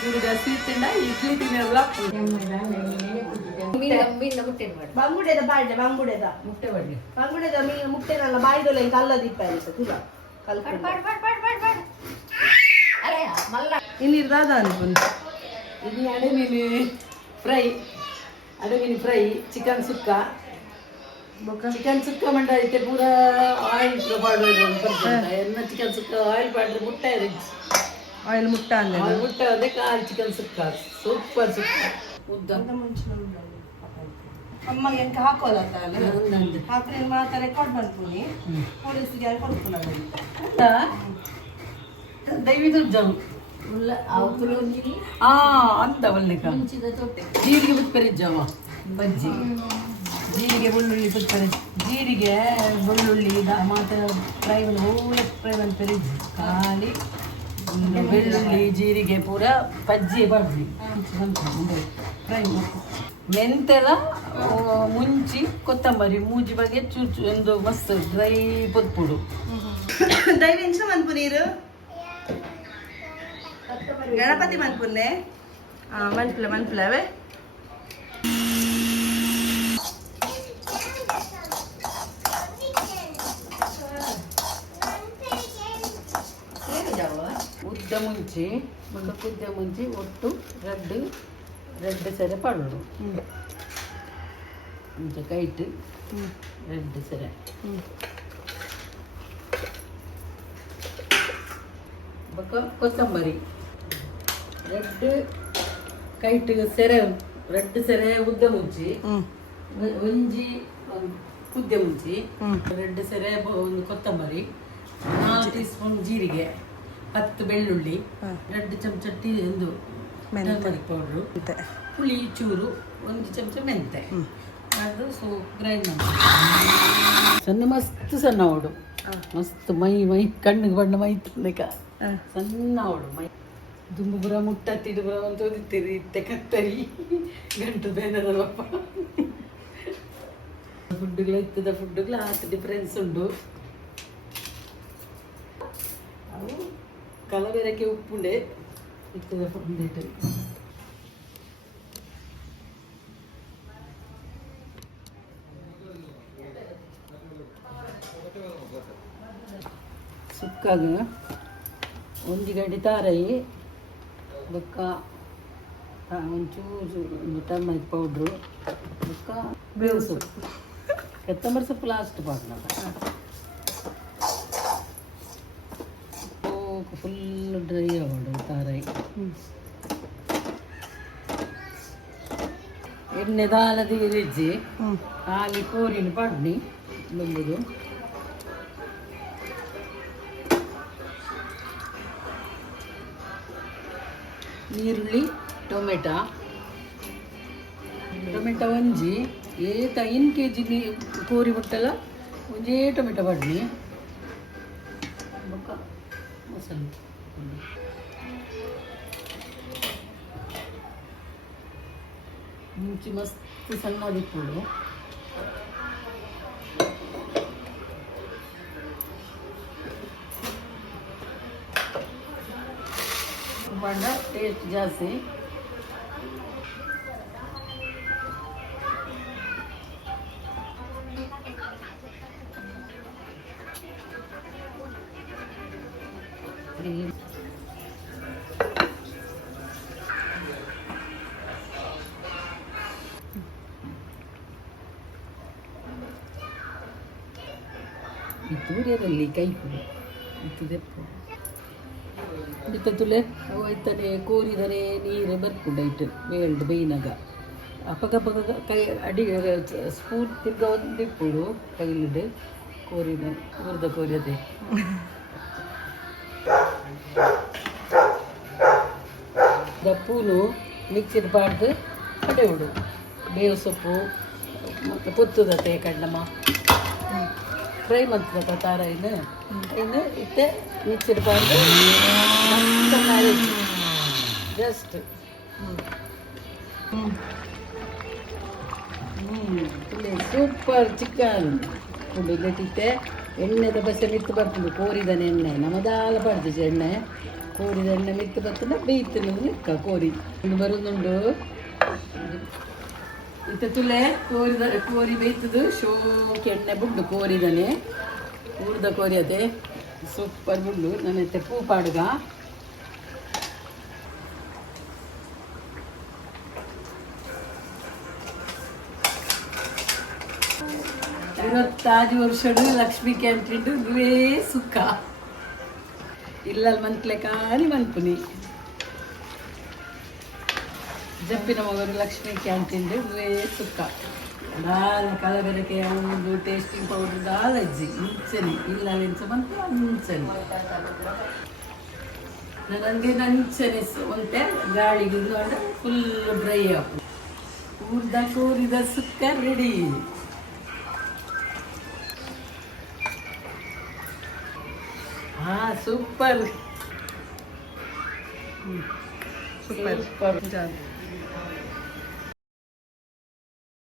ಚೂರು ಜಾಸ್ತಿ ತಿಂಡ ಇಡ್ಲಿ ತಿನ್ನಲ್ಲ ಬಂಗುಡೆದ ಬಾಯ್ಡೆ ಬಂಗುಡೆದ ಮುಟ್ಟೆ ಬಡ್ಲಿ ಬಂಗುಡೆದ ಮೀನು ಮುಟ್ಟೆನಲ್ಲ ಬಾಯ್ದೊಲೆ ಕಲ್ಲದಿಪ್ಪ ಇಲ್ಲ ಇಲ್ಲಿ ರಾಧ ಅನ್ಕೊಂಡು ಇಲ್ಲಿ ಅಡಮೀನು ಫ್ರೈ ಅಡಮೀನು ಫ್ರೈ ಚಿಕನ್ ಸುಕ್ಕ ಚಿಕನ್ ಸುಕ್ಕ ಮಂಡ ಐತೆ ಪೂರ ಆಯಿಲ್ ಪಾಡ್ರೆ ಚಿಕನ್ ಸುಕ್ಕ ಆಯಿಲ್ ಪಾಡ್ರೆ ಮುಟ್ಟೆ ಆಯಿಲ್ ಮುಟ್ಟ ಅಂದ್ರೆ ಮುಟ್ಟೆ ಅಂದ್ರೆ ಕಾಲು ಚಿಕನ್ ಸುಕ್ಕ ಸೂಪರ್ ಸುಕ್ಕ ಉದ್ದ ಅಮ್ಮಗೆ ಎಂಕ ಹಾಕೋಲ್ಲ ಹಾಕಿ ಮಾತ್ರ ರೆಕಾರ್ಡ್ ಮಾಡ್ತೀನಿ ಪೊಲೀಸ್ಗೆ ಕೊಡ್ತೀನಿ ದಯವಿಟ್ಟು ಜಾವು ಅಂತ ಒಳ್ಳೆಕ ಜೀರಿಗೆ ಬಿಟ್ಕರಿ ಜಾವ ಬಜ್ಜಿ ಜೀರಿಗೆ ಬೆಳ್ಳುಳ್ಳಿ ಬಿಟ್ಕರಿ ಜೀರಿಗೆ ಬೆಳ್ಳುಳ್ಳಿ ಮಾತ್ರ ಫ್ರೈ ಒಳ್ಳೆ ಫ್ರೈ ಅಂತಾರೆ ಖಾಲಿ ಬೆಳ್ಳುಳ್ಳಿ ಜೀರಿಗೆ ಪೂರ ಬಜ್ಜಿ ಬಜ್ಜಿ ಫ್ರೈ ಮೆಂತೆಲ ಮುಂಚಿ ಕೊತ್ತಂಬರಿ ಮೂಜಿ ಬಗ್ಗೆ ಚೂಚು ಒಂದು ಮಸ್ತ್ ಡ್ರೈ ಪೊತ್ಪುಡು ದಯವಿಟ್ಟು ಮನ್ಪು ನೀರು ಗಣಪತಿ ಮನ್ಪುನ್ನೆ ಮನ್ಪುಲವೇ ಉದ್ದ ಮುಂಚಿ ಕುದ್ದ ಮುಂಚಿ ಒಟ್ಟು ರೆಡ್ ಸೆರೆ ಪಡೋಡು ಮುಂಚೆ ಕೈಟ್ ರೆಡ್ ಸೆರೆ ಬೊಕ್ಕ ಕೊತ್ತಂಬರಿ ರೆಡ್ ಕೈಟ್ ಸೆರೆ ರೆಡ್ ಸೆರೆ ಉದ್ದ ಮುಂಚಿ ಒಂಜಿ ಕುದ್ದೆ ಮುಂಚಿ ರೆಡ್ ಸೆರೆ ಒಂದು ಕೊತ್ತಂಬರಿ 4 ಟೀ ಸ್ಪೂನ್ ಜೀರಿಗೆ 10 ಬೆಳ್ಳುಳ್ಳಿ 2 ಚಮಚ ಒಂದು ಟರ್ಮರಿಕ್ ಪೌಡ್ರು ಹುಳಿ ಚೂರು 1 ಚಮಚ ಮೆಂತೆ ಅದು ಗ್ರೈಂಡ್ ಮಾಡಿ ಸಣ್ಣ ಮಸ್ತ್ ಸಣ್ಣ ಓಡು ಮಸ್ತ್ ಮೈ ಕಣ್ಣಿಗೆ ಬಣ್ಣ ಮೈ ತಂದಕ ಸಣ್ಣ ಓಡು ಮೈ ದುಂಬುಬುರ ಮುಟ್ಟ ತಿಡುಬುರ ಅಂತ ಓದಿತ್ತೀರಿ ಕತ್ತರಿ ಗಂಟು ಬೇನದಲ್ಲಪ್ಪ ಫುಡ್ಡುಗಳು ಇತ್ತದ ಫುಡ್ಡುಗಳು ಆತ ಡಿಫ್ರೆನ್ಸ್ ಉಂಡು ಅವು ಕಲಬೆರಕೆ ಉಪ್ಪುಂಡೆ ಇರ್ತದೆ ಫುಡ್ ಸುಕ್ಕಾಗ ಒಂಜಿ ಗಡ್ಡೆ ತಾರಾಯಿ ಬೊಕ್ಕ ಒಂಚೂರು ಟರ್ಮರಿಕ್ ಪೌಡ್ರು ಬೊಕ್ಕ ಬೇವು ಸೊಪ್ಪು ಕೊತ್ತಂಬರಿ ಸೊಪ್ಪು ಲಾಸ್ಟ್ ಪಾಡ್ನ ಫುಲ್ ಡ್ರೈ ಆಗೋಡು ತಾರಾಯಿ ಎಣ್ಣೆ ದಾಲದಿ ರೆಜ್ಜಿ ಖಾಲಿ ಕೋರಿನ ಪಡ್ನಿ ಬಂಬುದು ಈರುಳ್ಳಿ ಟೊಮೆಟೊ ಒಂಜಿ ಏತ 1 kg ಕೋರಿ ಮುಟ್ಟಲ ಒಂಜೇ ಟೊಮೆಟೊ ಬಡ್ನಿ ಬೊಕ್ಕ ಮಸಾಲೆ ಮುಂಚಿ ಮಸ್ತ್ ಸಣ್ಣದಿಪ್ಪುಡು ಬಣ್ಣ ಟೇಸ್ಟ್ ಜಾಸ್ತಿ ತೂರಿಯದಲ್ಲಿ ಕೈ ಇತ್ತದೆಪ್ಪು ಇತ್ತುಲೆ ಹೋಯ್ತಾನೆ ಕೋರಿದರೆ ನೀರು ಬರ್ಪುಂಡೈಟ್ ಬೇಲ್ಡ್ ಬೇಯ್ನಾಗ ಅಪಗ ಕೈ ಅಡಿ ಸ್ಪೂನ್ ತಿರ್ಗ ಒಂದಿಪ್ಪುಡು ಕೈಲಿಡು ಕೋರಿನ ಹುರಿದ ಕೋರಿ ಅದೇ ದಪ್ಪೂನು ಮಿಕ್ಸಿಡ್ ಪಾಡ್ದು ಕಡೆ ಉಡು ಬೇವು ಸೊಪ್ಪು ಮತ್ತು ಪೊತ್ತುದತೆ ಕಣ್ಣಮ್ಮ ಫ್ರೈ ಮಾಡ್ತದ ತಾರ ಇನ್ನು ಇತ್ತೆ ಮಿಕ್ಸಿಡ್ ಪಾಡ್ದು ಜಸ್ಟ್ ಸೂಪರ್ ಚಿಕನ್ ಇಲ್ಲಟ್ಟಿತ್ತೆ ಎಣ್ಣೆದ ಬಸೆ ಮಿತ್ತು ಬರ್ತದೆ ಕೋರಿದನೆ ಎಣ್ಣೆ ನಮ್ಮದಾಲ ಪಡ್ದು ಎಣ್ಣೆ ಕೋರಿದ ಎಣ್ಣೆ ಮಿತ್ತು ಬತ್ತನ ಬೇಯ್ತನ ನಿಕ್ಕ ಕೋರಿ ಇನ್ನು ಬರುന്നുണ്ട് ಇತ್ತ ತುಲೆ ಕೋರಿ ಬೇಯ್ತದು ಶೋಕಿ ಎಣ್ಣೆ ಬುಡ್ಡು ಕೋರಿದನೆ ಊರ್ದ ಕೋರಿ ಅದೇ ಸೂಪರ್ ಬುಡ್ಡು ನನ್ನತ್ತೆ ಪೂ ಪಾಡುಗ ಇವತ್ತಾಜು ವರ್ಷಡು ಲಕ್ಷ್ಮಿ ಕ್ಯಾಂಟೀನ್ ದುವೇ ಸುಕ್ಕ ಇಲ್ಲ ಮಂತ್ಲೆ ಕಾಲಿ ಮನ್ಪುನಿ ಜಪ್ಪಿನ ಮಗರು ಲಕ್ಷ್ಮಿ ಕ್ಯಾಂಟೀನ್ ದುವೇ ಸುಕ್ಕ ದಾಲ ಕಲಬೆರಕೆ ಒಂದು ಟೇಸ್ಟಿಂಗ್ ಪೌಡರ್ ದಾಲ ಅಜ್ಜಿ ಮುಂಚೆನೆ ಇಲ್ಲ ಲೆನ್ಸ ಬಂತು ಮುಂಚೆನೆ ನನಗೆ ನಂಚನೆ ಒಂತೆ ಗಾಳಿಗೆ ಫುಲ್ ಡ್ರೈ ಆಪು ಊರ್ದ ಕೋರಿದ ಸುಕ್ಕ ರೆಡಿ ಸೂಪರ್ ಸೂಪರ್